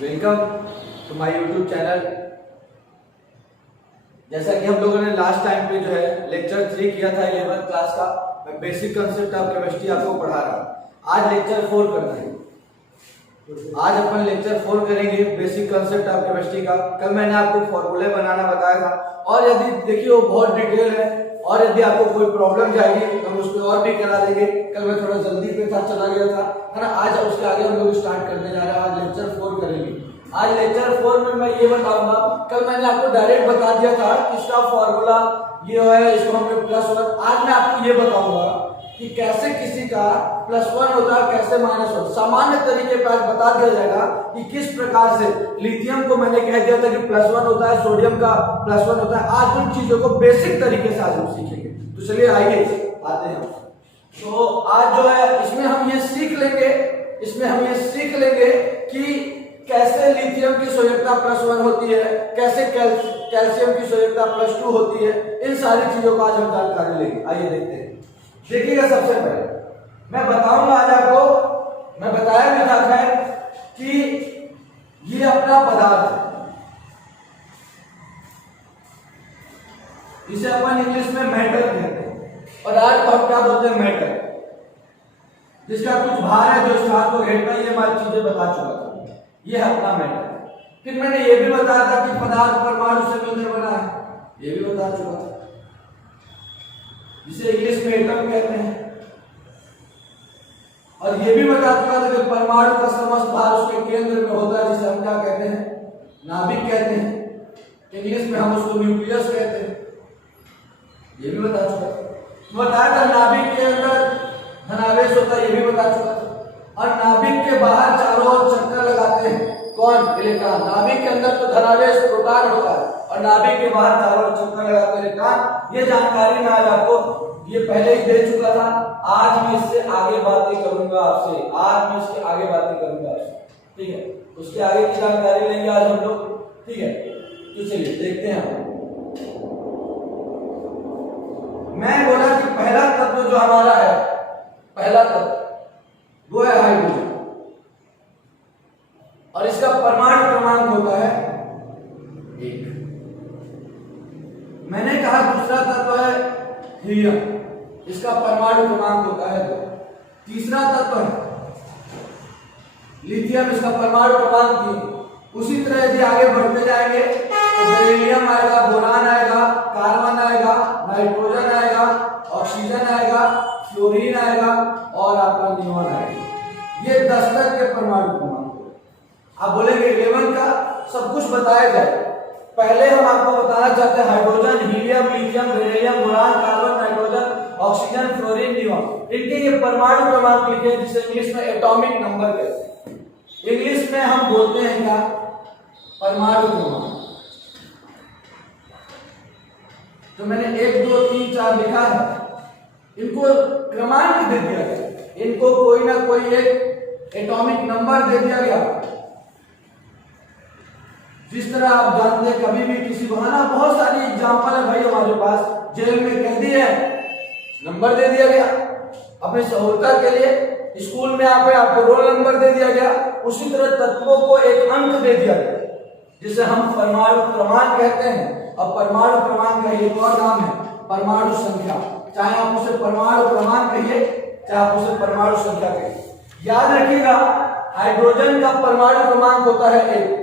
Welcome to my YouTube channel. जैसा कि हम लोगों ने लास्ट टाइम पे जो है लेक्चर 3 किया था 11th क्लास का, मैं बेसिक कंसेप्ट ऑफ केमिस्ट्री आपको पढ़ा रहा हूँ। आज लेक्चर 4 करना है। आज अपन लेक्चर 4 करेंगे बेसिक कंसेप्ट ऑफ केमिस्ट्री का। कल मैंने आपको फॉर्मूले बनाना बताया था और यदि देखिए वो बहुत डिटेल है और यदि आपको कोई प्रॉब्लम जाएगी तो हम उसको और भी करा देंगे। कल मैं थोड़ा जल्दी पे था, चला गया था, है ना। आज उसके आगे हम लोग स्टार्ट करने जा रहे हैं। आज लेक्चर 4 करेंगे। आज लेक्चर 4 में मैं ये बताऊंगा, कल मैंने आपको डायरेक्ट बता दिया था इसका फॉर्मूला ये है, इसको हमने +1। आज मैं आपको ये बताऊंगा कि कैसे किसी का +1 होता है, कैसे -1। सामान्य तरीके पे आज बता दिया जाएगा कि किस प्रकार से लिथियम को मैंने कह दिया था कि +1 होता है, सोडियम का +1 होता है। आज उन चीजों को बेसिक तरीके से आज हम सीखेंगे। तो चलिए आइए आते हैं। तो आज जो है इसमें हम ये सीख लेंगे कि कैसे लिथियम की संयोजकता +1 होती है, कैसे कैल्शियम की संयोजकता +2 होती है। इन सारी चीजों को आज हम जानकारी लेंगे। आइए देखते हैं। देखिएगा, सबसे पहले मैं बताऊंगा आज आपको, मैं बताया भी था खैर कि ये अपना पदार्थ है, इसे अपन इंग्लिश में मेटल कहते हैं। पदार्थ को हम क्या बोलते हैं? मेटल, जिसका कुछ भार है, जो स्थान को घेरता है। ये हमारी चीजें बता चुका था। ये है अपना मेटल। फिर मैंने ये भी बताया था कि पदार्थ परमाणु से मिलकर बना है, ये भी बता चुका था, जिसे इंग्लिश में एटम कहते हैं। और ये भी बता चुका था कि परमाणु का समस्त भार उसके केंद्र में होता है, जिसे हम क्या कहते हैं? नाभिक कहते हैं। इंग्लिश में हम उसको न्यूक्लियस कहते हैं। ये भी बता चुका था। बताया था नाभिक के अंदर धनावेश होता है, ये भी बता चुका था। और नाभिक के बाहर चारों ओर चक्कर लगाते हैं कौन? इलेक्ट्रॉन। नाभिक के अंदर तो धनावेश प्रोटॉन होता है और नाभिक के बाहर चारों ओर चक्कर लगाते हैं इलेक्ट्रॉन। ये जानकारी मैं आज आपको ये पहले ही दे चुका था। आज मैं इससे आगे बातें करूंगा आपसे। आज मैं इसके आगे बातें करूंगा आपसे, ठीक है। उसके आगे की जानकारी लेंगे आज हम लोग, ठीक है। तो चलिए देखते हैं। मैं बोला कि पहला तत्व जो हमारा है, पहला तत्व वो है हाइड्रोजन, और इसका परमाणु क्रमांक होता है 1। मैंने कहा दूसरा तत्व है हीलियम, इसका परमाणु क्रमांक होता है 2। तीसरा तत्व है लिथियम, इसका परमाणु क्रमांक 3। उसी तरह यदि आगे बढ़ते जाएंगे तो बेरिलियम आएगा, बोरान आएगा, कार्बन आएगा, नाइट्रोजन आएगा, ऑक्सीजन आएगा, फ्लोरीन आएगा और आपका नियोन आएगा। ये 10 तक के परमाणु क्रमांक। आप बोलेंगे 11 का सब कुछ बताया जाए। पहले हम आपको बताना चाहते हैं hydrogen, helium, lithium, beryllium, boron, carbon, nitrogen, oxygen, fluorine, neon, इनके ये परमाणु क्रमांक लिखे, जिसे इंग्लिश में एटॉमिक नंबर कहते हैं। इंग्लिश में हम बोलते हैं क्या? परमाणु क्रमांक। तो मैंने 1 2 3 4 लिखा है, इनको क्रमांक दे दिया गया, इनको कोई ना कोई एक एटॉमिक नंबर दे दिया गया। जिस तरह आप जानते हैं, कभी भी किसी को, है ना, बहुत सारी एग्जांपल है भाई हमारे पास। जेल में कैदी है, नंबर दे दिया गया अपनी सहूलता के लिए। स्कूल में आपको रोल नंबर दे दिया गया। उसी तरह तत्वों को एक अंक दे दिया गया, जिसे हम परमाणु क्रमांक कहते हैं। अब परमाणु क्रमांक का एक और नाम है परमाणु संख्या। चाहे आप उसे परमाणु क्रमांक कहिए, चाहे आप उसे परमाणु संख्या कहिए। याद रखिएगा, हाइड्रोजन का परमाणु क्रमांक होता है 1।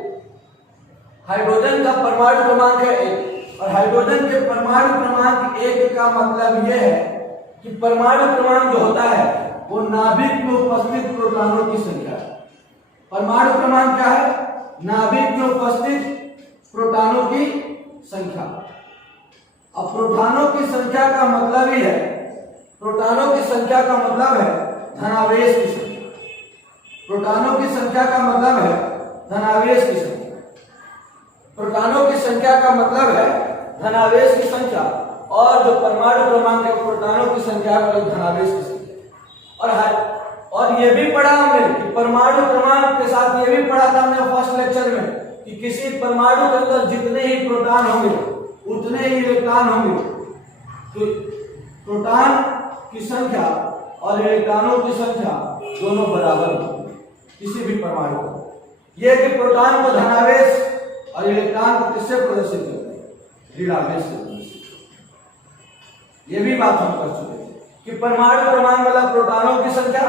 हाइड्रोजन का परमाणु क्रमांक है 1, और हाइड्रोजन के परमाणु क्रमांक 1 का मतलब यह है कि परमाणु क्रमांक जो होता है वो नाभिक में उपस्थित प्रोटॉनों की संख्या है। परमाणु क्रमांक क्या है? नाभिक में उपस्थित प्रोटॉनों की संख्या। अब प्रोटॉनों की संख्या का मतलब ही है, प्रोटॉनों की संख्या का मतलब है धनावेश की संख्या। प्रोटॉनों की संख्या का मतलब है धनावेश की संख्या। प्रोटॉनों की संख्या का मतलब है धनावेश की संख्या, और जो परमाणु क्रमांक है प्रोटॉनों की संख्या मतलब धनावेश की संख्या। और ये भी पढ़ा हमने कि परमाणु क्रमांक के साथ ये भी पढ़ा था हमने फर्स्ट लेक्चर में कि किसी परमाणु के अंदर जितने ही प्रोटॉन होंगे उतने ही इलेक्ट्रॉन होंगे। तो प्रोटॉन की संख्या और इलेक्ट्रॉनों की संख्या दोनों बराबर होंगे किसी भी परमाणु का। ये कि प्रोटॉन को धनावेश और इलेक्ट्रॉन को किससे प्रदर्शित करते हैं? ऋणावेश से प्रदर्शित। ये भी बात हम कर चुके थे कि परमाणु क्रमांक वाला प्रोटॉनों की संख्या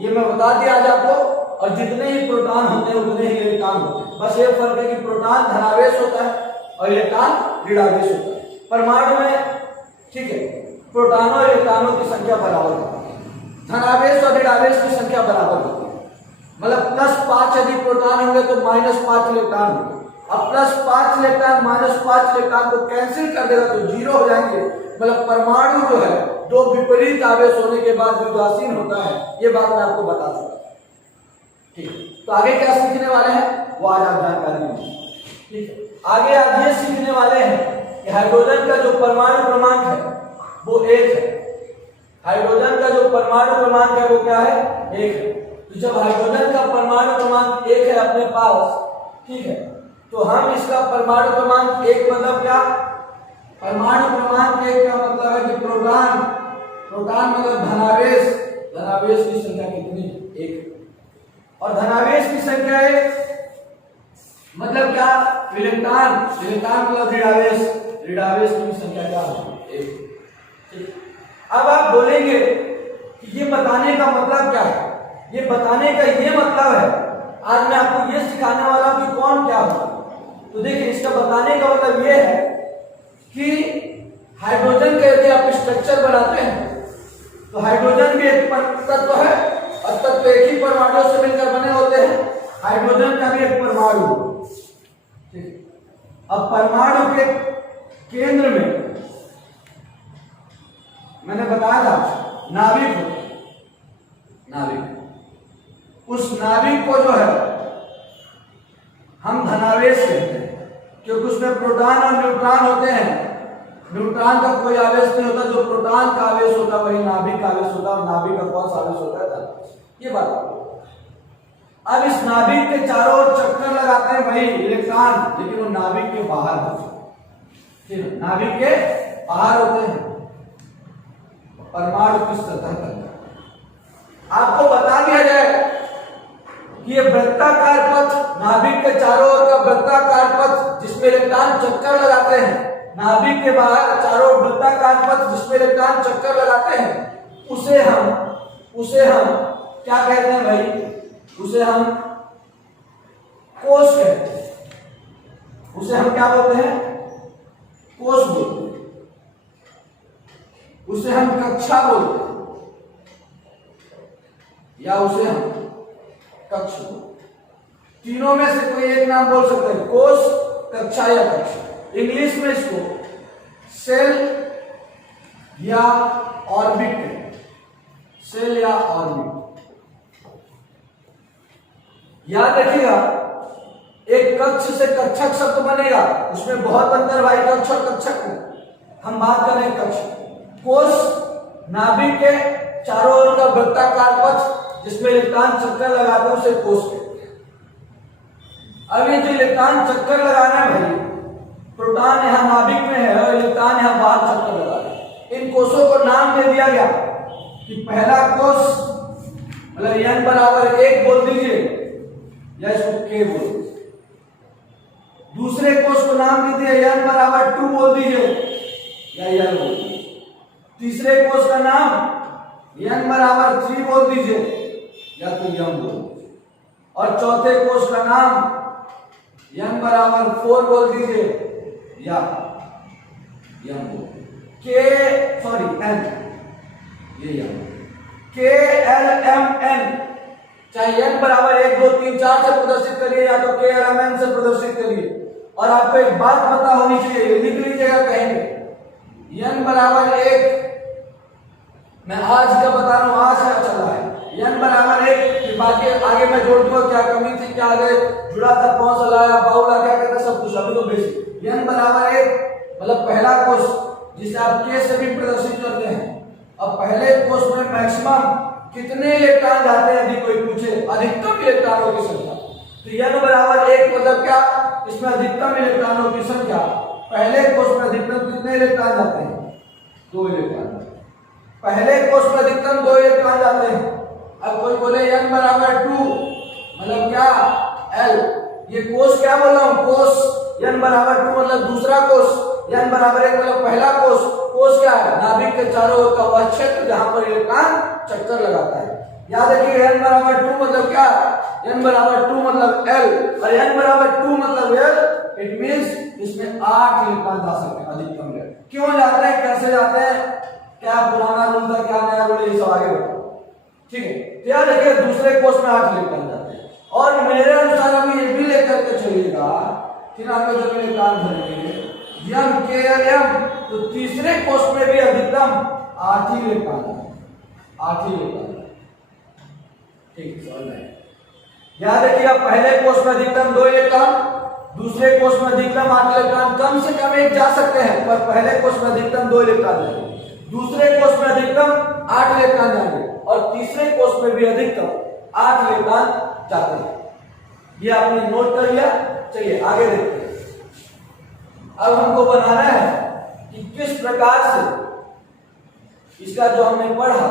ये मैं बता दिया आज आपको, और जितने ही प्रोटॉन होते हैं उतने ही इलेक्ट्रॉन होते हैं। बस ये फर्क है कि प्रोटॉन धनावेश होता है और इलेक्ट्रॉन ऋणावेश होता है। परमाणु में ठीक है प्रोटॉनों और इलेक्ट्रॉनों की संख्या बराबर होती है, धनावेश और ऋणावेश की संख्या बराबर होती है। मतलब +5 यदि प्रोटॉन होंगे तो -5 इलेक्ट्रॉन होंगे। अब +5 इलेक्ट्रॉन -5 इलेक्ट्रॉन को कैंसिल कर देगा तो 0 हो जाएंगे। मतलब परमाणु जो है दो विपरीत आवेश होने के बाद भी उदासीन होता है। ये बात मैं आपको बता चुका। ठीक, तो आगे क्या सीखने वाले हैं वो आज आप जानकारी लीजिए। ठीक है, आगे आप ये सीखने वाले हैं कि हाइड्रोजन का जो परमाणु क्रमांक है वो 1 है। हाइड्रोजन का जो परमाणु क्रमांक है वो क्या है? 1 है। तो जब हाइड्रोजन का परमाणु क्रमांक 1 है अपने पास, ठीक है, तो हम इसका परमाणु क्रमांक 1 मतलब क्या? परमाणु क्रमांक 1 का मतलब है कि प्रोटॉन मतलब धनावेश, धनावेश की संख्या कितनी? 1। और धनावेश की संख्या 1 मतलब क्या? इलेक्ट्रॉन मतलब ऋणावेश की संख्या क्या है? 1। अब आप बोलेंगे कि ये बताने का मतलब क्या है? ये बताने का ये मतलब है, आज मैं आपको ये सिखाने वाला हूं कि कौन क्या होता है। तो देखिए इसका बताने का मतलब ये है कि हाइड्रोजन का यदि आप स्ट्रक्चर बनाते हैं तो हाइड्रोजन भी एक तत्व है और तत्व एक ही परमाणु से मिलकर बने होते हैं। हाइड्रोजन का भी एक परमाणु। अब परमाणु के केंद्र में मैंने बताया था नाभिक होता है। नाभिक, उस नाभिक को जो है हम धनावेश कहते हैं क्योंकि उसमें प्रोटॉन और न्यूट्रॉन होते हैं। न्यूट्रॉन का कोई आवेश नहीं होता, जो प्रोटॉन का आवेश होता है वही नाभिक का आवेश होता है। और नाभिक का कौन सा आवेश होता है? धनावेश। ये बात आपको। अब इस नाभिक के चारों ओर चक्कर लगाते हैं वही इलेक्ट्रॉन, लेकिन वो नाभिक के बाहर होते हैं। ठीक है, नाभिक के बाहर होते हैं। परमाणु की सतह पर आपको बता दिया जाए कि ये वृत्ताकार पथ, नाभिक के चारों ओर का वृत्ताकार पथ जिसमें इलेक्ट्रॉन चक्कर लगाते हैं, नाभिक के बाहर चारों ओर वृत्ताकार पथ जिसमें इलेक्ट्रॉन चक्कर लगाते हैं, उसे हम क्या कहते हैं भाई? उसे हम कोश कहते हैं। उसे हम क्या बोलते हैं? कोश बोलते हैं। उसे हम कक्षा बोलते हैं या उसे हम कक्ष बोलते हैं। तीनों में से कोई एक नाम बोल सकते हैं, कोश, कक्षा या कक्ष। इंग्लिश में इसको सेल या ऑर्बिट कहते हैं। सेल या ऑर्बिट। याद रखिएगा, एक कक्ष से कक्षक शब्द बनेगा, उसमें बहुत अंतर भाई कक्ष और कक्षक में। हम बात कर रहे हैं कक्ष। कोश नाभिक के चारों ओर का वृत्ताकार पथ जिसमें इलेक्ट्रॉन चक्कर लगाते हैं उसे कोश कहते हैं। अब ये जो इलेक्ट्रॉन चक्कर लगा रहे हैं भाई, प्रोटॉन यहां नाभिक में है और इलेक्ट्रॉन यहां बाहर चक्कर लगा रहे हैं। इन कोशों को नाम दे दिया गया कि पहला कोश मतलब n बराबर 1 बोल दीजिए या इसको k बोल दीजिए। दूसरे कोश को नाम दीजिए n बराबर 2 बोल दीजिए या n बोल दीजिए। तीसरे कोश का नाम n बराबर 3 बोल दीजिए या तो m बोल दीजिए। और चौथे कोश का नाम n बराबर 4 बोल दीजिए या m बोल दीजिए। n ये k l m n, चाहे n बराबर 1 2 3 4 से प्रदर्शित करिए या तो k l m n से प्रदर्शित करिए। और आपको एक बात पता होनी चाहिए, लिख लीजिएगा कहेंगे n बराबर 1, मैं आज का बता रहा हूं, आज क्या चल रहा है। n बराबर 1, बाकी आगे मैं जोड़ दूंगा क्या कमी थी, क्या आगे जुड़ा था, कौन सा लाया, बाउला क्या कहता, सब कुछ अभी तो बेसिक। n बराबर 1 मतलब पहला कोश जिसे आप k से भी प्रदर्शित करते हैं। अब पहले कोश में मैक्सिमम कितने इलेक्ट्रॉन जाते हैं यदि कोई पूछे, अधिकतम इलेक्ट्रॉनों की संख्या। तो n बराबर 1 मतलब क्या? इसमें अधिकतम इलेक्ट्रॉनों की संख्या। पहले कोश में अधिकतम कितने इलेक्ट्रॉन जाते हैं? 2 इलेक्ट्रॉन। पहले कोश में अधिकतम 2 इलेक्ट्रॉन जाते हैं। अब कोई बोले n बराबर 2 मतलब क्या? L। ये कोष क्या बोल रहा हूँ, कोष n बराबर 2 मतलब दूसरा कोष, n बराबर 1 मतलब पहला कोष। कोष क्या है, नाभिक के चारों ओर का वह क्षेत्र जहां पर इलेक्ट्रॉन चक्कर लगाता है। याद रखिए n बराबर 2 मतलब क्या, n बराबर 2 मतलब L, और n बराबर 2 मतलब L, इट मींस इसमें 8 इलेक्ट्रॉन जा सकते हैं अधिकतम। क्यों जाते हैं, कैसे जाते हैं, क्या पुराना रूल था क्या नया रूल है, ये सब आगे बताओ, ठीक है। तो याद रखिए दूसरे कोष में 8 इलेक्ट्रॉन जाते हैं, और मेरे अनुसार अभी ये भी लेकर के चलिएगा फिर आपको जब इलेक्ट्रॉन भरेंगे m k और m, तो तीसरे कोष में भी अधिकतम 8 ही इलेक्ट्रॉन, 8 ही इलेक्ट्रॉन, ठीक है। याद रखिएगा पहले कोष में अधिकतम 2 इलेक्ट्रॉन, दूसरे कोष में अधिकतम 8 इलेक्ट्रॉन, कम से कम एक जा सकते हैं, पर पहले कोष में अधिकतम 2 इलेक्ट्रॉन जाएंगे, दूसरे कोष में अधिकतम 8 इलेक्ट्रॉन जाएंगे, और तीसरे कोष में भी अधिकतम 8 इलेक्ट्रॉन जाते हैं। ये आपने नोट कर लिया। चलिए आगे देखते हैं। अब हमको बनाना है कि किस प्रकार से इसका जो हमने पढ़ा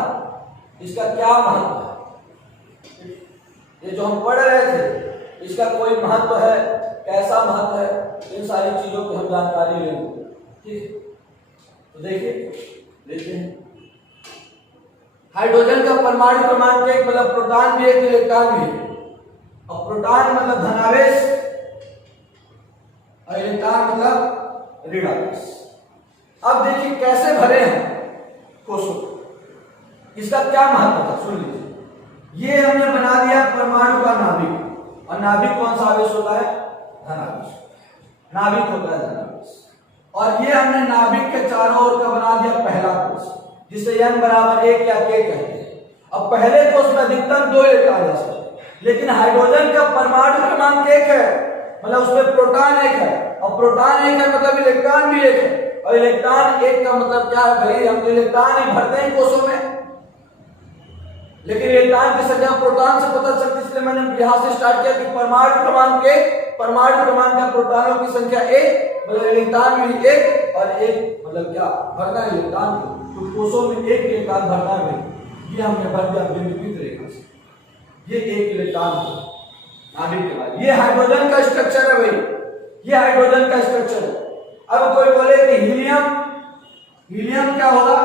इसका क्या महत्व है। ये जो हम पढ़ रहे थे इसका कोई महत्व है, कैसा महत्व है, इन सारी चीजों की हम जानकारी लेंगे, ठीक। तो देखिए देखते हैं, हाइड्रोजन का परमाणु क्रमांक 1 मतलब प्रोटॉन भी 1 इलेक्ट्रॉन भी है, और प्रोटॉन मतलब धनावेश और इलेक्ट्रॉन मतलब ऋणावेश। अब देखिए कैसे भरे हैं कोषों, इसका क्या महत्व था सुन लीजिए। ये हमने बना दिया परमाणु का नाभिक, और नाभिक कौन सा आवेश होता है, धनावेश, नाभिक होता है धनावेश। और ये हमने नाभिक के चारों ओर का बना दिया पहला कोष, जिसे n बराबर 1 या k कहते हैं। अब पहले कोष में अधिकतम 2 इलेक्ट्रॉन जा सकते हैं, लेकिन हाइड्रोजन का परमाणु क्रमांक 1 है, मतलब उसमें प्रोटॉन 1 है, और प्रोटॉन 1 है मतलब इलेक्ट्रॉन भी 1 है, और इलेक्ट्रॉन 1 का मतलब क्या है भाई, हम इलेक्ट्रॉन ही भरते हैं कोषों में, लेकिन इलेक्ट्रॉन की संख्या प्रोटॉन से पता चलती है। इसलिए मैंने यहां से स्टार्ट किया कि परमाणु क्रमांक 1, परमाणु क्रमांक का प्रोटॉनों की संख्या 1 मतलब इलेक्ट्रॉन भी 1, और 1 मतलब क्या भरना इलेक्ट्रॉन को, तो कोषों में 1 इलेक्ट्रॉन भरना है। ये हमने भर दिया विपरीत रेखा से, ये 1 इलेक्ट्रॉन नाभिक के बाद। ये हाइड्रोजन का स्ट्रक्चर है भाई, ये हाइड्रोजन का स्ट्रक्चर है। अब कोई बोले कि हीलियम, हीलियम क्या होगा,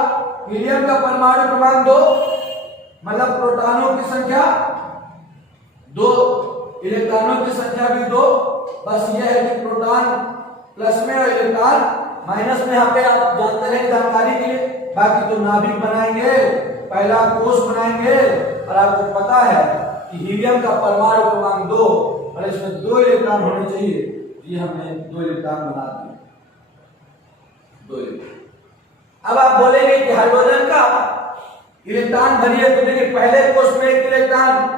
हीलियम का परमाणु क्रमांक 2 मतलब प्रोटॉनों की संख्या 2, इलेक्ट्रॉनों की संख्या भी 2। बस ये है कि प्रोटॉन प्लस में और इलेक्ट्रॉन माइनस में, यहाँ पे आप जानते हैं जानकारी के लिए। बाकी तो नाभिक बनाएंगे, पहला कोष बनाएंगे, और आपको पता है कि हीलियम का परमाणु क्रमांक 2 और इसमें 2 इलेक्ट्रॉन होने चाहिए, ये हमने 2 इलेक्ट्रॉन बना दिए, 2 इलेक्ट्रॉन। अब आप बोलेंगे कि हाइड्रोजन का इलेक्ट्रॉन भरिए, तो देखिए पहले कोष में 1 इलेक्ट्रॉन,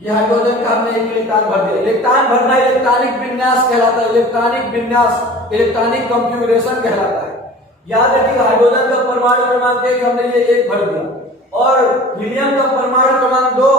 ये हाइड्रोजन का हमने 1 इलेक्ट्रॉन भर दिया। इलेक्ट्रॉन भरना इलेक्ट्रॉनिक विन्यास कहलाता है, इलेक्ट्रॉनिक विन्यास, इलेक्ट्रॉनिक कॉन्फ़िगरेशन कहलाता है। याद रखिए हाइड्रोजन का परमाणु क्रमांक 1 हमने ये 1 भर दिया, और हीलियम का परमाणु क्रमांक 2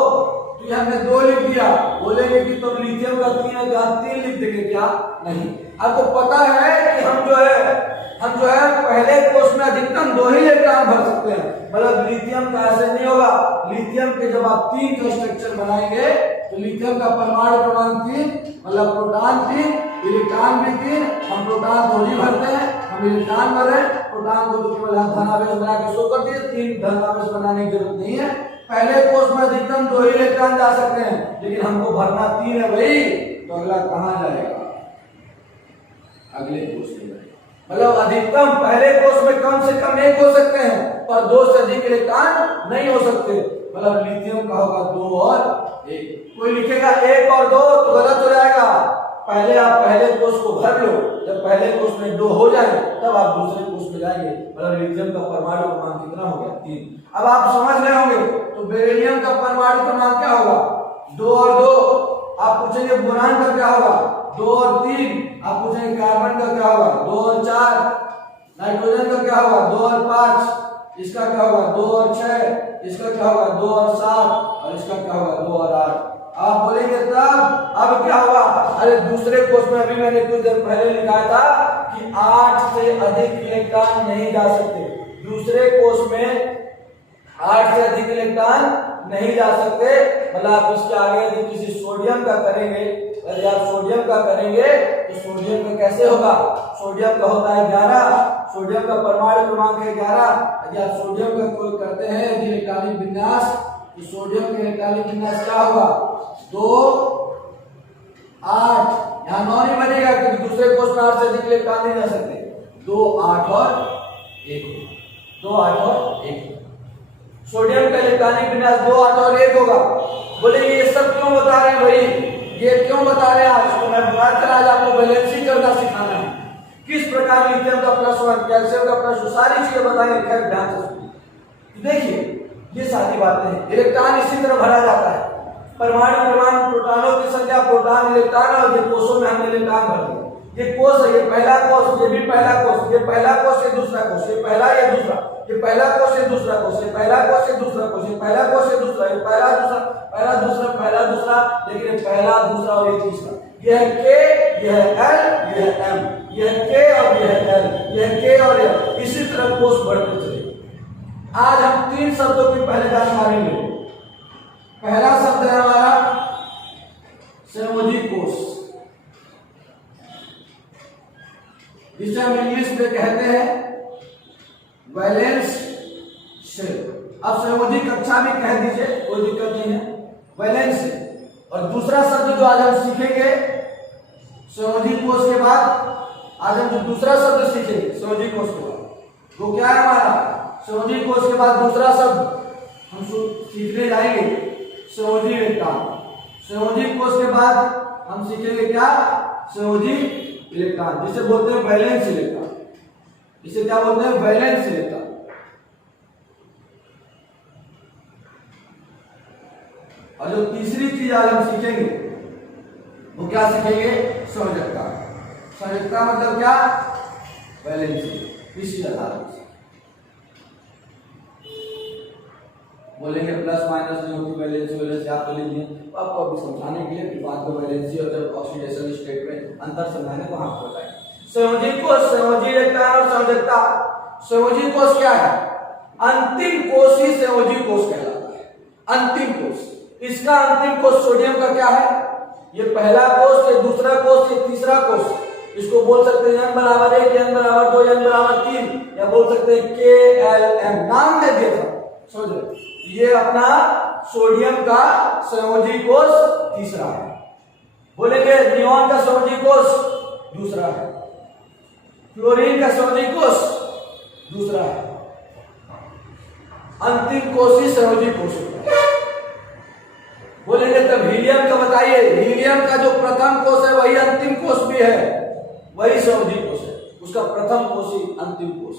तो ये हमने 2 लिख दिया। बोलेंगे कि तो लिथियम का 3 लिख देंगे क्या, नहीं। आपको पता है कि हम जो है पहले कोष में अधिकतम 2 ही इलेक्ट्रॉन भर सकते हैं, मतलब लिथियम का ऐसे नहीं होगा। लिथियम के जब आप 3 का स्ट्रक्चर बनाएंगे तो लिथियम का परमाणु क्रमांक 3 मतलब प्रोटॉन 3, इलेक्ट्रॉन भी 3। हम प्रोटॉन थोड़ी भरते हैं, हम इलेक्ट्रॉन भर रहे हैं। प्रोटॉन को तो केवल हम धनावेश बना के शो कर दिए, 3 धनावेश बनाने की जरूरत नहीं है। पहले कोष में अधिकतम 2 ही इलेक्ट्रॉन जा सकते हैं, लेकिन हमको भरना 3 है भाई, तो अगला कहां जाएगा, अगले कोष में। मतलब अधिकतम पहले कोष में कम से कम 1 हो सकते हैं, पर 2 से अधिक इलेक्ट्रॉन नहीं हो सकते। मतलब लिथियम का होगा 2 और 1। कोई लिखेगा 1 और 2 तो गलत हो जाएगा। पहले आप पहले कोष को भर लो, जब पहले कोष में 2 हो जाए तब आप दूसरे कोष में जाएंगे। मतलब लिथियम का परमाणु क्रमांक कितना हो गया, 3। अब आप समझ रहे होंगे, तो बेरिलियम का परमाणु क्रमांक क्या होगा, 2 और 2। आप पूछेंगे बोरान का क्या होगा, 2 और 3। आप पूछेंगे कार्बन का क्या होगा, 2 और 4। नाइट्रोजन का क्या होगा, 2 और 5। इसका क्या होगा, 2 और 6। इसका क्या होगा, 2 और 7। और इसका क्या होगा, 2 और 8। आप बोलेंगे तब अब क्या होगा, अरे दूसरे कोष में अभी मैंने कुछ देर पहले लिखा था कि 8 से अधिक इलेक्ट्रॉन नहीं जा सकते। दूसरे कोष में 8 से अधिक इलेक्ट्रॉन नहीं जा सकते। मतलब आप इसके आगे यदि किसी सोडियम का करेंगे, यदि आप सोडियम का करेंगे तो सोडियम का कैसे होगा, सोडियम का होता है 11, सोडियम का परमाणु क्रमांक है 11। यदि आप सोडियम का कोई करते हैं यदि इलेक्ट्रॉनिक विन्यास, तो सोडियम का इलेक्ट्रॉनिक विन्यास क्या होगा, 2 8। यहाँ 9 नहीं बनेगा क्योंकि दूसरे कोष में 8 से अधिक इलेक्ट्रॉन नहीं जा सकते। 2 8 और 1, 2 8 और 1। सोडियम का इलेक्ट्रॉनिक विन्यास 2 8 और 1 होगा। बोले ये सब क्यों बता रहे हैं भाई, ये क्यों बता रहे हैं आज? तो मैं बता कर आज आपको बैलेंसिंग करना सिखाना है, किस प्रकार लिथियम का +1, कैल्शियम का +2, सारी चीजें बताएंगे। खैर ध्यान से सुनिए। देखिए ये सारी बातें हैं। इलेक्ट्रॉन इसी तरह भरा जाता है, परमाणु क्रमांक, प्रोटॉनों की संख्या, प्रोटॉन इलेक्ट्रॉन, और ये कोषों में हमने इलेक्ट्रॉन भर दिए। ये कोष है, ये पहला कोष, ये भी पहला कोष, ये पहला कोष, ये दूसरा कोष, ये पहला, ये दूसरा, ये पहला कोष, ये दूसरा कोष, ये पहला कोष, ये दूसरा कोष, ये पहला कोष, ये दूसरा, ये पहला दूसरा, पहला दूसरा, पहला दूसरा, लेकिन ये पहला दूसरा और ये तीसरा। यह है K, यह है L, यह है M, यह है K और यह है L, यह है K और L। इसी तरह कोष बढ़ते चले। आज हम 3 शब्दों की पहले जानकारी लेंगे। पहला शब्द है हमारा संयोजी कोष, जिसे हम इंग्लिश में कहते हैं वैलेंस शेल। अब संयोजी कक्षा भी कह दीजिए, कोई दिक्कत नहीं है, वैलेंस शेल। और दूसरा शब्द जो आज हम सीखेंगे संयोजी कोष के बाद, आज हम जो दूसरा शब्द सीखेंगे संयोजी कोष के बाद, वो क्या है हमारा, संयोजी कोष के बाद दूसरा शब्द हम सीखने जाएंगे संयोजी इलेक्ट्रॉन। संयोजी कोष के बाद हम सीखेंगे क्या, संयोजी इलेक्ट्रॉन, जिसे बोलते हैं वैलेंस इलेक्ट्रॉन। इसे क्या बोलते हैं, वैलेंस इलेक्ट्रॉन। और जो तीसरी चीज आज हम सीखेंगे वो क्या सीखेंगे, संयोजकता। संयोजकता मतलब क्या, वैलेंसी। इसी आधार से बोलेंगे प्लस माइनस नहीं होती वैलेंसी, वैलेंसी आप तो लीजिए, तो आपको अभी समझाने के लिए बाद में वैलेंसी और जब ऑक्सीडेशन स्टेट में अंतर समझाने को हम बताएंगे। संयोजी कोष, संयोजी इलेक्ट्रॉन और संयोजकता। संयोजी कोष क्या है, अंतिम कोष ही संयोजी कोष कहलाता है। अंतिम कोष, इसका अंतिम कोष सोडियम का क्या है, ये पहला कोष, ये दूसरा कोष, ये तीसरा कोष। इसको बोल सकते हैं n = 1, n = 2, n = 3, या बोल सकते हैं KLM, नाम दे दिया था, समझ। ये अपना सोडियम का संयोजी कोष तीसरा है। बोलेंगे नियॉन का संयोजी कोष दूसरा है, क्लोरीन का संयोजी कोष दूसरा है, अंतिम कोष ही संयोजी कोष होता है। बोलेंगे तब हीलियम का बताइए, हीलियम का जो प्रथम कोष है वही अंतिम कोष भी है, वही संयोजी कोष है। उसका प्रथम कोष ही अंतिम कोष,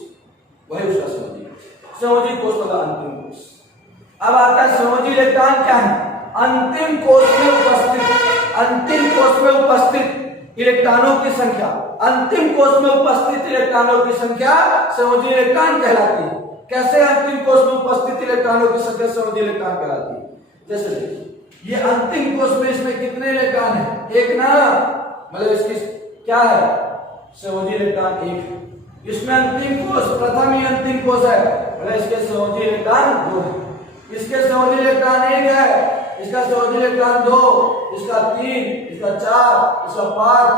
वही उसका संयोजी कोष। संयोजी कोष मतलब अंतिम कोष। अब आता है संयोजी इलेक्ट्रॉन क्या है, अंतिम कोष में उपस्थित, अंतिम कोष में उपस्थित इलेक्ट्रॉनों की संख्या, अंतिम कोष में उपस्थित इलेक्ट्रॉनों की संख्या संयोजी इलेक्ट्रॉन कहलाती है। कैसे अंतिम कोष में उपस्थित इलेक्ट्रॉनों की संख्या संयोजी इलेक्ट्रॉन कहलाती है, जैसे देखिए ये अंतिम कोष में इसमें कितने इलेक्ट्रॉन है, एक ना, मतलब इसकी क्या है, संयोजी इलेक्ट्रॉन 1। इसमें अंतिम कोष, प्रथम ही अंतिम कोष है, मतलब इसके संयोजी इलेक्ट्रॉन 2 है। इसके संयोजी इलेक्ट्रॉन 1 है, इसका संयोजी इलेक्ट्रॉन 2, इसका 3, इसका 4, इसका 5,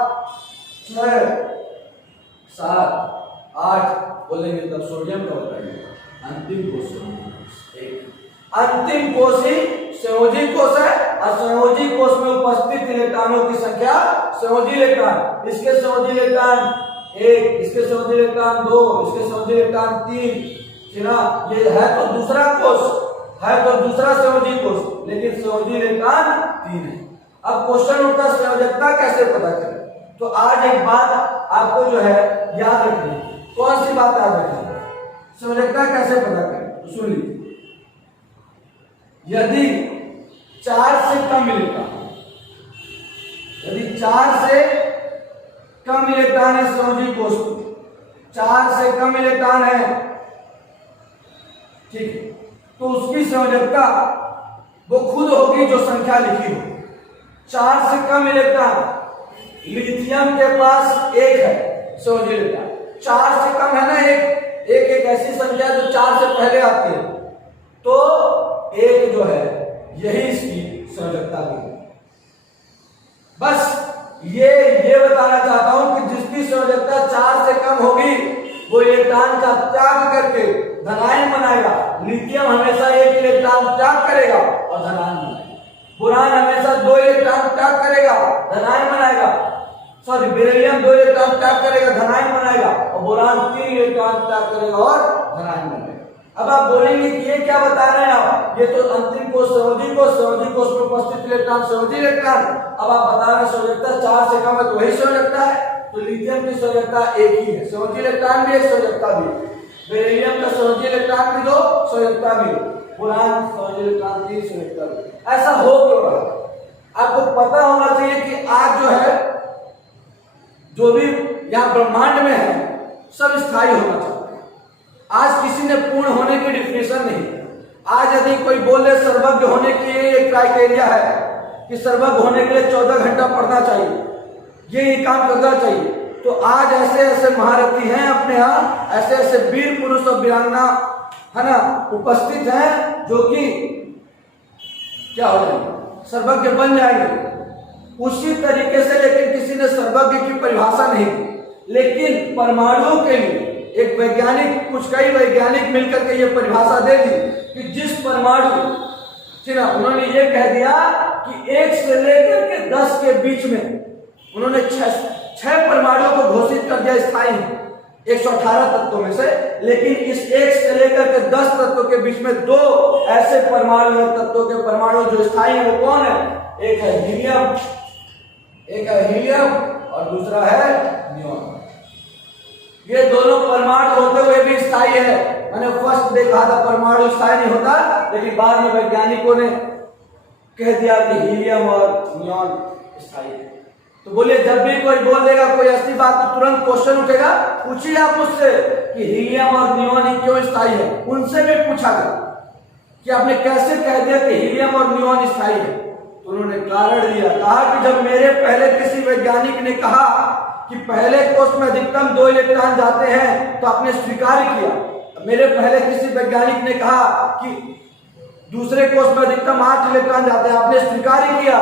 6, 7, 8। बोलेंगे तब सोडियम का बताइए, अंतिम कोष 1। अंतिम कोष ही संयोजी कोष है, और संयोजी कोष में उपस्थित इलेक्ट्रॉनों की संख्या संयोजी इलेक्ट्रॉन। इसके संयोजी इलेक्ट्रॉन 1, इसके संयोजी इलेक्ट्रॉन 2, इसके संयोजी इलेक्ट्रॉन 3, ना, ये है तो दूसरा कोष, है तो दूसरा संयोजी कोष, लेकिन संयोजी इलेक्ट्रॉन 3 है। अब क्वेश्चन उठता है संयोजकता कैसे पता करें, तो आज एक बात आपको जो है याद रखनी है। कौन सी बात याद रखनी है, संयोजकता कैसे पता करें, तो सुन लीजिए। यदि 4 से कम इलेक्ट्रॉन, यदि 4 से कम इलेक्ट्रॉन है संयोजी कोष में, 4 से कम इलेक्ट्रॉन है, ठीक है, तो उसकी संयोजकता वो खुद होगी जो संख्या लिखी हो। 4 से कम इलेक्ट्रॉन, लिथियम के पास 1 है संयोजी इलेक्ट्रॉन, 4 से कम है ना, एक ऐसी संख्या जो 4 से पहले आती है, तो एक जो है यही इसकी संयोजकता भी है। बस ये बताना चाहता हूं कि जिसकी संयोजकता 4 से कम होगी वो इलेक्ट्रॉन का त्याग करके धनायन बनाएगा। लिथियम हमेशा एक इलेक्ट्रॉन त्याग करेगा और धनायन बनाएगा। बोरान हमेशा 2 इलेक्ट्रॉन त्याग करेगा, धनायन बनाएगा। सॉरी, बेरिलियम 2 इलेक्ट्रॉन त्याग करेगा, धनायन बनाएगा, और बोरान 3 इलेक्ट्रॉन त्याग करेगा और धनायन बनाएगा। अब आप बोलेंगे कि ये क्या बता रहे हैं आप, ये तो अंतिम कोष संयोजी कोष में उपस्थित इलेक्ट्रॉन संयोजी इलेक्ट्रॉन। अब आप बता रहे हैं संयोजकता 4 से कम है तो वही संयोजकता है। तो लिथियम की संयोजकता एक ही है, संयोजी इलेक्ट्रॉन भी एक, संयोजकता भी। बेरिलियम का संयोजी इलेक्ट्रॉन भी 2, संयोजकता भी। बोरान संयोजी इलेक्ट्रॉन 3, संयोजकता भी। ऐसा हो क्यों रहा है? आपको पता होना चाहिए कि आज जो है, जो भी यहाँ ब्रह्मांड में है, सब स्थायी होना चाहिए। आज किसी ने पूर्ण होने की डिफिनेशन नहीं। आज यदि कोई बोले सर्वज्ञ होने के लिए एक क्राइटेरिया है कि सर्वज्ञ होने के लिए 14 घंटा पढ़ना चाहिए, ये काम करना चाहिए, तो आज ऐसे ऐसे महारथी हैं अपने यहाँ, ऐसे ऐसे वीर पुरुष और वीरांगना है ना उपस्थित हैं जो कि क्या हो जाएंगे, सर्वज्ञ बन जाएंगे उसी तरीके से। लेकिन किसी ने सर्वज्ञ की परिभाषा नहीं दी। लेकिन परमाणुओं के लिए एक वैज्ञानिक, कुछ कई वैज्ञानिक मिलकर के ये परिभाषा दे दी कि जिस परमाणु, उन्होंने ये कह दिया कि 1 से लेकर के 10 के बीच में उन्होंने 6 परमाणुओं को घोषित कर दिया स्थायी 118 तत्वों में से। लेकिन इस 1 से लेकर के 10 तत्वों के बीच में 2 ऐसे परमाणु हैं, तत्वों के परमाणु जो स्थायी है। वो कौन है? एक है हीलियम और दूसरा है नियॉन। ये दोनों परमाणु होते हुए भी स्थायी है। मैंने फर्स्ट देखा था परमाणु स्थायी नहीं होता, लेकिन बाद में वैज्ञानिकों ने कह दिया कि हीलियम और नियॉन स्थायी है। तो बोलिए, जब भी कोई बोल देगा कोई ऐसी बात तो तुरंत क्वेश्चन उठेगा। पूछिए आप मुझसे कि हीलियम और नियॉन ही क्यों स्थायी है। उनसे भी पूछा गया कि आपने कैसे कह दिया कि हीलियम और नियॉन स्थायी है। तो उन्होंने कारण दिया, कहा कि जब मेरे पहले किसी वैज्ञानिक ने कहा कि पहले कोष में अधिकतम 2 इलेक्ट्रॉन जाते हैं तो आपने स्वीकार किया। मेरे पहले किसी वैज्ञानिक ने कहा कि दूसरे कोष में अधिकतम 8 इलेक्ट्रॉन जाते हैं, आपने स्वीकार किया।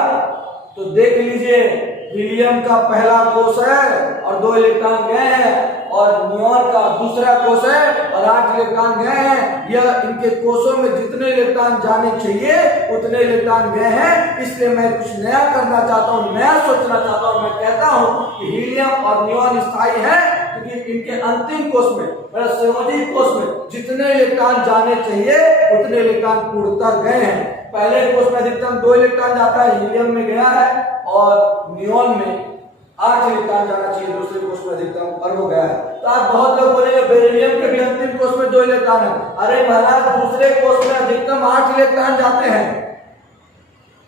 तो देख लीजिए, हीलियम का पहला कोष है और 2 इलेक्ट्रॉन गए हैं, और नियॉन का दूसरा कोष है और 8 इलेक्ट्रॉन गए हैं। यह इनके कोषों में जितने इलेक्ट्रॉन जाने चाहिए उतने इलेक्ट्रॉन गए हैं। इसलिए मैं कुछ नया करना चाहता हूं, नया सोचना चाहता हूं। मैं कहता हूं कि हीलियम और नियॉन स्थायी है क्योंकि इनके अंतिम कोष में, संयोजी कोष में जितने इलेक्ट्रॉन जाने चाहिए उतने इलेक्ट्रॉन पूर्णतः गए हैं। पहले कोष में अधिकतम 2 इलेक्ट्रॉन जाता है, हीलियम में गया है, और नियॉन में 8 इलेक्ट्रॉन जाना चाहिए, दूसरे कोष में अधिकतम, और वो गया है। तो आप बहुत लोग बोलेंगे बेरिलियम के भी अंतिम कोष में 2 इलेक्ट्रॉन है। अरे महाराज, दूसरे कोष में अधिकतम 8 इलेक्ट्रॉन जाते हैं,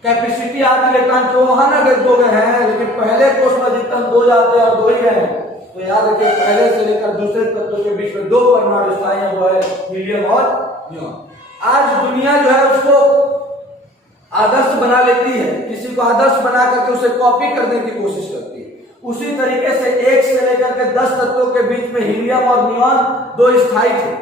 कैपेसिटी 8 इलेक्ट्रॉन तो वहां ना 2 गए हैं, लेकिन पहले कोष में अधिकतम 2 जाते हैं और 2 ही गए हैं। तो याद रखिए, पहले से लेकर दूसरे तत्वों के बीच में 2 परमाणु स्थायी है, वो है हीलियम और नियॉन। आज दुनिया जो है उसको आदर्श बना लेती है, किसी को आदर्श बना करके उसे कॉपी करने की कोशिश करती है। उसी तरीके से 1 से लेकर के 10 तत्वों के बीच में हीलियम और नियॉन 2 स्थायी थे,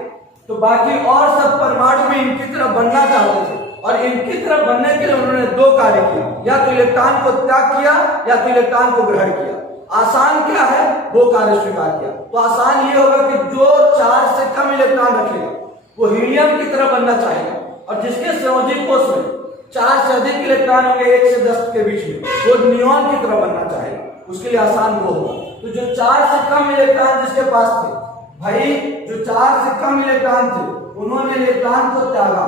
तो बाकी और सब परमाणु भी इनकी तरह बनना चाहते थे। और इनकी तरह बनने के लिए उन्होंने 2 कार्य किया, या तो इलेक्ट्रॉन को त्याग किया या तो इलेक्ट्रॉन को ग्रहण किया। आसान क्या है? वो कार्य स्वीकार किया। तो आसान ये होगा कि जो 4 से कम इलेक्ट्रॉन रखेगा वो हीलियम की तरह बनना चाहेगा, और जिसके संयोजी कोष में 4 से अधिक इलेक्ट्रॉन होंगे 1 से 10 के बीच में, वो नियॉन की तरह बनना चाहेगा। उसके लिए आसान वो होगा। तो जो 4 से कम इलेक्ट्रॉन जिसके पास थे, भाई जो 4 से कम इलेक्ट्रॉन थे उन्होंने इलेक्ट्रॉन को त्यागा।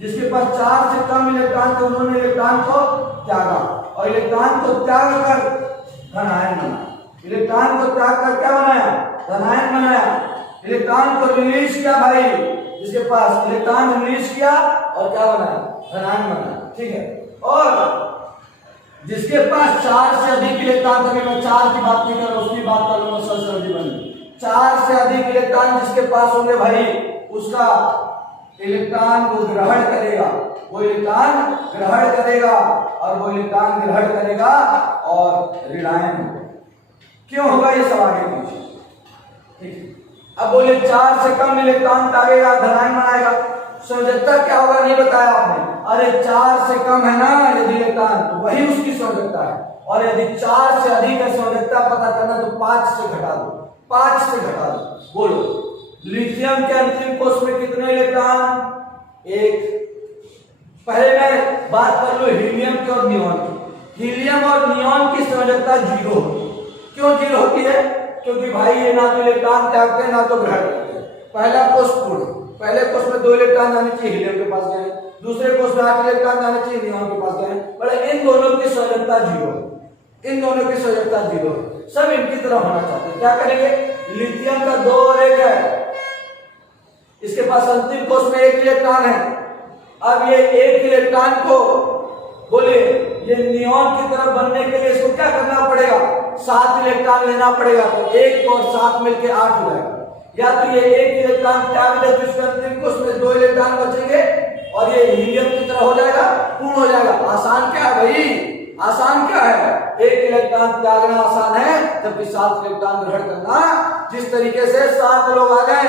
जिसके पास 4 से कम इलेक्ट्रॉन थे उन्होंने इलेक्ट्रॉन को त्यागा, और इलेक्ट्रॉन को त्याग कर धनायन बनाया। इलेक्ट्रॉन को त्याग कर क्या बनाया? धनायन बनाया। इलेक्ट्रॉन को रिलीज किया भाई, जिसके पास इलेक्ट्रॉन रिलीज किया और क्या बनाया? धनायन बनाया। ठीक है। और जिसके पास 4 से अधिक इलेक्ट्रॉन थे, मैं 4 की बात नहीं कर रहा, उसकी बात कर रहा हूं, सरसरी बनी 4 से अधिक इलेक्ट्रॉन जिसके पास होंगे भाई, उसका इलेक्ट्रॉन को ग्रहण करेगा, वो इलेक्ट्रॉन ग्रहण करेगा, और वो इलेक्ट्रॉन ग्रहण करेगा और ऋणायन होगा। क्यों होगा ये सब आगे पूछिए। ठीक है। अब बोले 4 से कम इलेक्ट्रॉन तागेगा, धनायन बनाएगा। संयोजकता क्या होगा नहीं बताया आपने। अरे 4 से कम है ना यदि इलेक्ट्रॉन तो वही उसकी संयोजकता है, और यदि 4 से अधिक है संयोजकता पता करना तो 5 से घटा दो, 5 से घटा दो। बोलो लिथियम के अंतिम कोष में कितने इलेक्ट्रॉन? 1। पहले मैं बात कर लूं हीलियम की और नियॉन की। हीलियम और नियॉन की संयोजकता 0 होती है। क्यों 0 होती है? क्योंकि भाई ये ना तो इलेक्ट्रॉन त्यागते हैं ना तो ग्रहण करते हैं। पहला कोष पूर्ण, पहले कोष में 2 इलेक्ट्रॉन जाने चाहिए, हीलियम के पास गए। दूसरे कोष में 8 इलेक्ट्रॉन जाने चाहिए, नियॉन के पास गए। मतलब इन दोनों की संयोजकता 0 है, इन दोनों की संयोजकता 0 है। सब इनकी तरह होना चाहते हैं। क्या करेंगे? लिथियम का 2 और 1 है, इसके पास अंतिम कोष में 1 इलेक्ट्रॉन है। अब ये 1 इलेक्ट्रॉन को बोलिए ये नियॉन की तरफ बनने के लिए इसको क्या करना पड़ेगा? 7 इलेक्ट्रॉन लेना पड़ेगा। तो 1 और 7 मिलके 8 हो जाएगा। या तो ये 1 इलेक्ट्रॉन त्याग दे तो इसके अंतिम कोष में 2 इलेक्ट्रॉन बचेंगे और ये हीलियम की तरह हो जाएगा, पूर्ण हो जाएगा। आसान क्या है भाई? आसान क्या है? 1 इलेक्ट्रॉन त्यागना आसान है, जबकि 7 इलेक्ट्रॉन ग्रहण करना। जिस तरीके से 7 लोग आ गए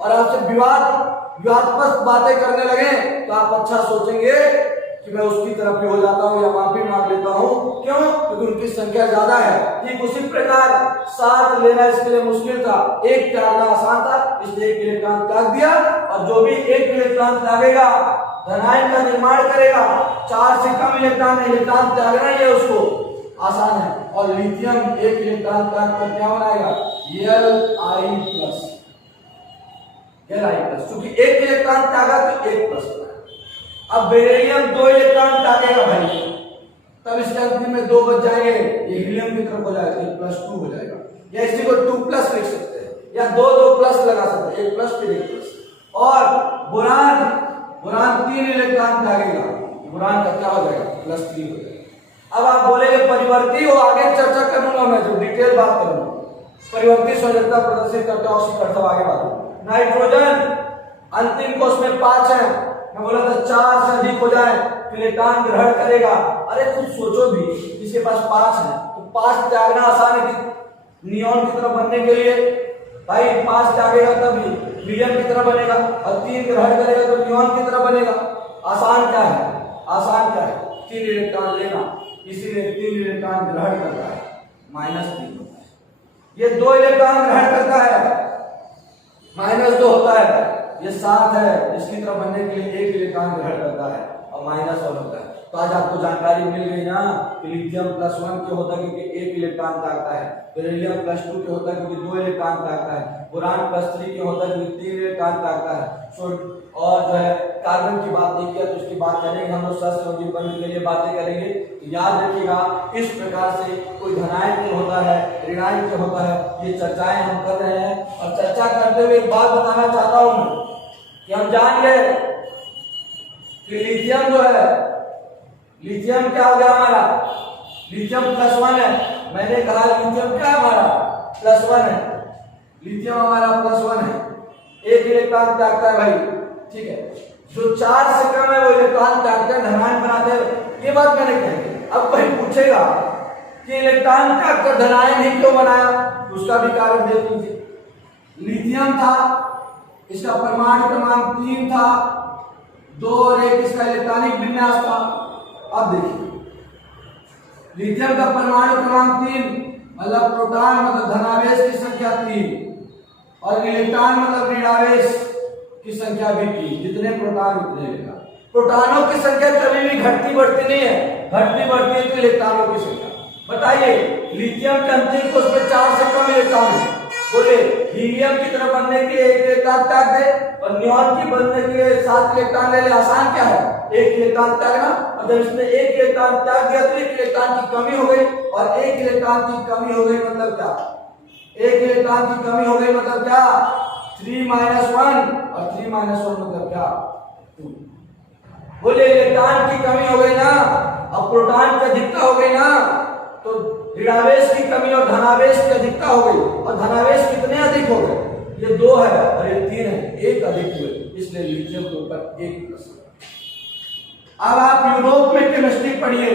और आपसे विवादास्पद बातें करने लगे तो आप अच्छा सोचेंगे कि मैं उसकी तरफ भी हो जाता हूं या माफी मांग लेता हूं। क्यों? क्योंकि उनकी संख्या ज्यादा है। ठीक उसी प्रकार 7 लेना इसके लिए मुश्किल था, 1 त्यागना आसान था, इसलिए 1 इलेक्ट्रॉन त्याग दिया। और जो भी 1 इलेक्ट्रॉन त्यागेगा धनायन का निर्माण करेगा। 4 से कम इलेक्ट्रॉन त्यागना ही है उसको आसान है। और लिथियम 1 इलेक्ट्रॉन त्याग कर क्या बनाएगा? Li+, क्योंकि 1 इलेक्ट्रॉन त्यागा तो 1+। अब बेरिलियम 2 इलेक्ट्रॉन त्यागेगा भाई, तब इसके अंतिम में 2 बच जाएंगे, ये हीलियम की तरफ हो जाएगा, ये +2 हो जाएगा। या इसी को 2+ लिख सकते हैं, या 2+ लगा सकते हैं, 1+ फिर 1+। और बोरान 3 इलेक्ट्रॉन त्यागेगा, बोरान का क्या हो जाएगा? +3 हो जाएगा। अब आप बोलेंगे परिवर्ती, वो आगे चर्चा करूंगा मैं, जो डिटेल बात करूंगा परिवर्ती संयोजकता प्रदर्शित करते ऑक्सीकरण, आगे बात। नाइट्रोजन अंतिम कोष में 5 है, मैं बोला था 4 से अधिक हो जाए तो इलेक्ट्रॉन ग्रहण करेगा। अरे कुछ सोचो भी, इसके पास 5 है तो 5 त्यागना आसान है कि नियॉन की तरफ बनने के लिए भाई 5 त्यागेगा तभी हीलियम की तरह बनेगा, और 3 ग्रहण करेगा तो नियॉन की तरह बनेगा। आसान क्या है? आसान क्या है? 3 इलेक्ट्रॉन लेना, इसीलिए 3 इलेक्ट्रॉन ग्रहण करता है, -3 होता है। ये 2 इलेक्ट्रॉन ग्रहण करता है, -2 होता है। ये 7 है, इसकी तरफ बनने के लिए 1 इलेक्ट्रॉन ग्रहण करता है और -1 होता है। तो आज आपको जानकारी मिल गई ना कि लिथियम +1 क्यों होता है? क्योंकि 1 इलेक्ट्रॉन त्यागता है। बेरिलियम +2 क्यों होता है? क्योंकि 2 इलेक्ट्रॉन त्यागता है। बोरान +3 क्यों होता है? क्योंकि 3 इलेक्ट्रॉन त्यागता है। और जो है कार्बन की बात नहीं किया तो उसकी बात करेंगे हम लोग, सहसंयोजी बनने के लिए बातें करेंगे। तो याद रखिएगा इस प्रकार से कोई धनायन क्यों होता है, ऋणायन क्यों होता है, ये चर्चाएं हम कर रहे हैं। और चर्चा करते हुए एक बात बताना चाहता हूं कि हम जान गए कि लिथियम जो है, लिथियम क्या हो गया हमारा? लिथियम +1 है। मैंने कहा लिथियम क्या हमारा? +1 है। लिथियम हमारा +1 है, 1 इलेक्ट्रॉन त्यागता है भाई, ठीक है। जो 4 से कम है वो इलेक्ट्रॉन त्यागते हैं, धनायन बनाते हैं। ये बात मैंने कही। अब कोई पूछेगा कि इलेक्ट्रॉन त्याग कर धनायन ही क्यों बनाया, उसका भी कारण देख लीजिए। लिथियम था, इसका परमाणु क्रमांक 3 था, 2 और 1 इसका इलेक्ट्रॉनिक विन्यास था। अब देखिए लिथियम का परमाणु क्रमांक 3 मतलब प्रोटॉन मतलब धनावेश की संख्या 3 और इलेक्ट्रॉन मतलब ऋणावेश की संख्या भी 3। जितने प्रोटॉन उतने इलेक्ट्रॉन। प्रोटॉनों की संख्या कभी भी घटती बढ़ती नहीं है, घटती बढ़ती है तो इलेक्ट्रॉनों की संख्या। बताइए लिथियम के अंतिम कोष में 4 से कम इलेक्ट्रॉन है, बोले हीलियम की तरह बनने के लिए 1 इलेक्ट्रॉन त्याग दे और नियॉन की बनने के लिए 7 इलेक्ट्रॉन ले ले। आसान क्या है? 1 इलेक्ट्रॉन त्यागना। और जब इसने 1 इलेक्ट्रॉन त्याग दिया तो 1 इलेक्ट्रॉन की कमी हो गई, और 1 इलेक्ट्रॉन की कमी हो गई मतलब क्या? 1 इलेक्ट्रॉन की कमी हो गई मतलब क्या? 3 - 1 और 3 - 1 मतलब क्या? 2। बोले इलेक्ट्रॉन की कमी हो गई ना, अब प्रोटॉन की अधिकता हो गई ना, तो ऋणावेश की कमी और धनावेश की अधिकता हो गई। और धनावेश कितने अधिक हो गए? ये 2 है और ये 3 है, 1 अधिक हुए, इसलिए लिथियम के ऊपर 1+। अब आप यूरोप में केमिस्ट्री पढ़िए,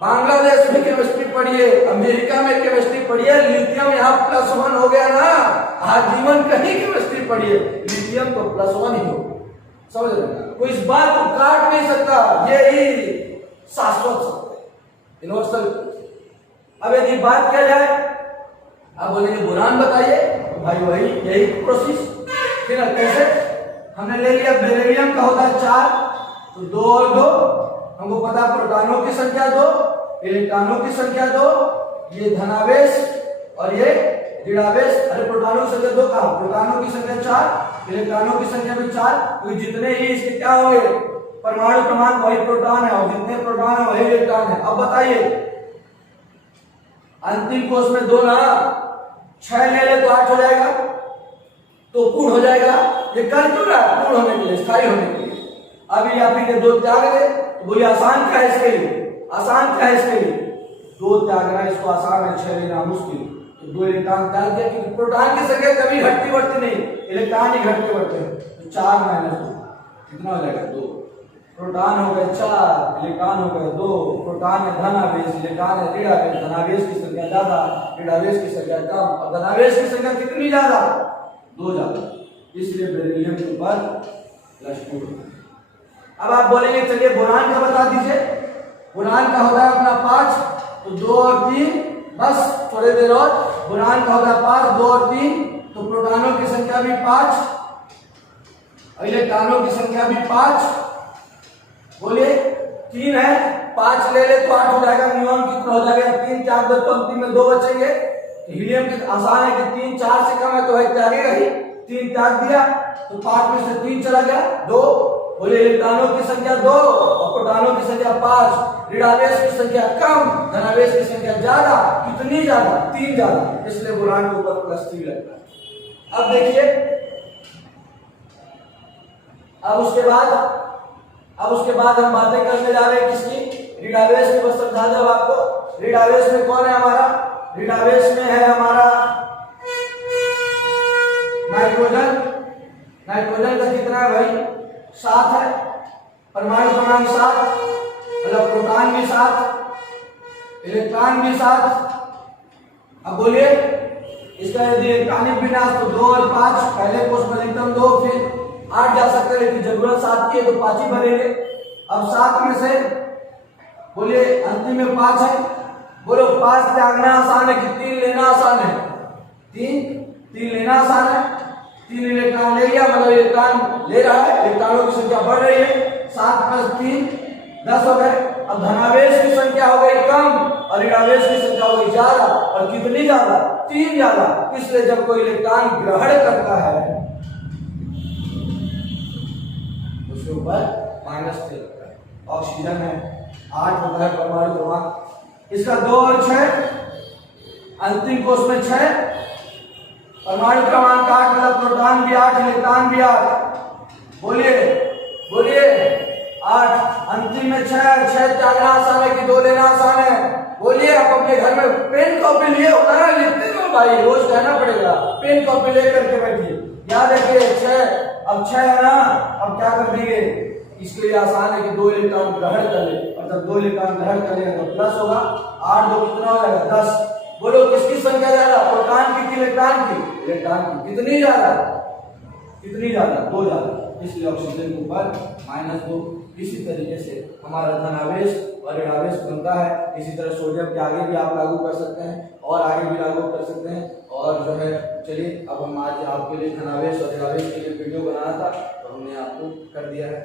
बांग्लादेश में केमिस्ट्री पढ़िए, अमेरिका में केमिस्ट्री पढ़िए, लिथियम यहाँ +1 हो गया ना। आजीवन कहीं केमिस्ट्री पढ़िए, लिथियम तो +1 ही हो। समझ रहे हैं? कोई इस बात को काट नहीं सकता, यही शाश्वत सत्य है, यूनिवर्सल। अब यदि बात किया जाए, आप बोलेंगे बुरान बताइए, तो भाई वही यही प्रोसेस फिर कैसे हमने ले लिया। बेरिलियम का होता है 4, तो 2 और 2, हमको पता प्रोटॉनों की संख्या 2, इलेक्ट्रॉनों की संख्या 2, ये धनावेश और ये ऋणावेश। अरे प्रोटॉनों की संख्या 2 कहा, प्रोटॉनों की संख्या 4, इलेक्ट्रॉनों की संख्या भी 4, क्योंकि जितने ही इसके क्या होंगे परमाणु क्रमांक वही प्रोटॉन है, और जितने प्रोटॉन है वही इलेक्ट्रॉन है। अब बताइए अंतिम कोष में 2 ना, 6 ले ले तो 8 हो जाएगा, तो पूर्ण हो जाएगा। ये कर क्यों रहा है? पूर्ण होने के लिए, स्थायी होने के लिए। अभी आप ही के 2 त्याग दे, तो बोलिए आसान क्या है इसके लिए? आसान क्या है इसके लिए? 2 त्यागना इसको आसान है, 6 लेना मुश्किल। तो 2 इलेक्ट्रॉन त्याग दिया, क्योंकि प्रोटॉन की संख्या कभी घटती बढ़ती नहीं, इलेक्ट्रॉन ही घटते बढ़ते हैं। तो 4 - 2 कितना हो जाएगा? 2। प्रोटॉन हो गए 4, इलेक्ट्रॉन हो गए 2। प्रोटॉन है धनावेश, इलेक्ट्रॉन है ऋणावेश। धनावेश की संख्या ज्यादा, ऋणावेश की संख्या कम, और धनावेश की संख्या कितनी ज्यादा? 2 ज्यादा, इसलिए बेरिलियम के ऊपर +2। अब आप बोलेंगे चलिए बोरान का बता दीजिए। बोरान का होता है अपना 5, तो 2 और 3, बस थोड़ी देर और। बोरान का होता है 5, 2 और 3, तो प्रोटॉनों की संख्या भी 5, इलेक्ट्रॉनों की संख्या भी 5। बोलिए 3 है, 5 ले ले तो 8 हो जाएगा। नियॉन कितना हो जाएगा? 3 त्याग दो तो अंतिम में 2 बचेंगे। हीलियम की आसान है कि 3 4 से कम है तो वही त्यागेगा ही। 3 त्याग दिया तो 5 में से 3 चला गया, 2। बोले इलेक्ट्रॉनों की संख्या 2 और प्रोटॉनों की संख्या 5। ऋणावेश की संख्या कम, धनावेश की संख्या ज्यादा। कितनी ज्यादा? 3 ज्यादा, इसलिए बोरान के ऊपर +3 लगता है। अब देखिए, अब उसके बाद हम बातें करने जा रहे हैं किसकी? ऋणावेश की। बस समझा दो आपको। ऋणावेश में कौन है हमारा? ऋणावेश में है हमारा नाइट्रोजन। नाइट्रोजन का कितना है भाई? 7 है। परमाणु क्रमांक 7, मतलब प्रोटॉन भी 7, इलेक्ट्रॉन भी 7। अब बोलिए इसका यदि इलेक्ट्रॉनिक विन्यास तो 2 और 5, पहले कोष में एकदम 2, फिर 8 जा सकते हैं, लेकिन जरूरत 7 की है तो 5 ही भरेंगे। अब 7 में से बोलिए अंतिम में 5 है। बोलो 5 त्यागना आसान है कि 3 लेना आसान है? 3 लेना आसान है। 3 इलेक्ट्रॉन ले लिया, मतलब इलेक्ट्रॉन ले रहा है, इलेक्ट्रॉनों की संख्या बढ़ रही है। 7 + 3 10 हो गए। अब धनावेश की संख्या हो गई कम और ऋणावेश की संख्या हो गई ज्यादा। और कितनी ज्यादा? 3 ज्यादा। इसलिए जब कोई इलेक्ट्रॉन ग्रहण करता है उसके ऊपर -3 लगता है। ऑक्सीजन है 8 होता है परमाणु क्रमांक, इसका 2 और 6, अंतिम कोष में 6, परमाणु क्रमांक 8, मतलब प्रोटॉन भी 8, इलेक्ट्रॉन भी 8। बोलिए 8, अंतिम में 6 त्यागना आसान है कि 2 लेना आसान है? बोलिए। आप अपने घर में पेन कॉपी लिए होता है, लिखते हो भाई, रोज कहना पड़ेगा, पेन कॉपी लेकर के बैठिए, याद रखिए 6। अब 6 है ना, अब क्या कर देंगे? इसके लिए आसान है कि 2 इलेक्ट्रॉन ग्रहण कर ले, और जब 2 इलेक्ट्रॉन ग्रहण करेंगे तो प्लस होगा। 8 2 कितना हो जाएगा? 10। बोलो किसकी संख्या ज्यादा? प्रोटॉन की इलेक्ट्रॉन की? इलेक्ट्रॉन की। कितनी ज्यादा? 2 ज्यादा, इसलिए ऑक्सीजन के ऊपर -2। इसी तरीके से हमारा धनावेश और ऋणावेश बनता है। इसी तरह सोडियम के आगे भी आप लागू कर सकते हैं, और आगे भी लागू कर सकते हैं। और जो है चलिए, अब हम आज आपके लिए धनावेश और ऋणावेश के लिए वीडियो बनाना था, तो हमने आपको कर दिया है।